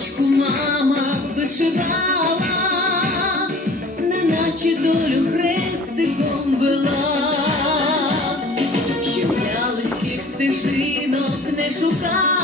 сорочку мама вишивала, неначе долю хрестиком вела, ще вдалих стежинок не шукала.